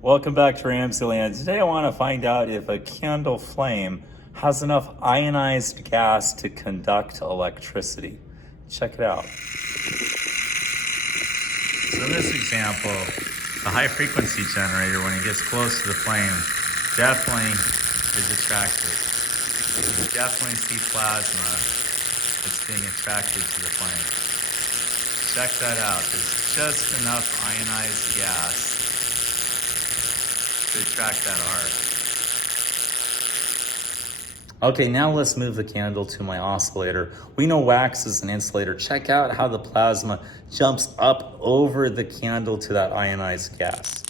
Welcome back to RamZland. Today I want to find out if a candle flame has enough ionized gas to conduct electricity. Check it out. So in this example, a high frequency generator, when it gets close to the flame, definitely is attracted. You can definitely see plasma that's being attracted to the flame. Check that out. There's just enough ionized gas to attract that arc. Okay, now let's move the candle to my oscillator. We know wax is an insulator. Check out how the plasma jumps up over the candle to that ionized gas.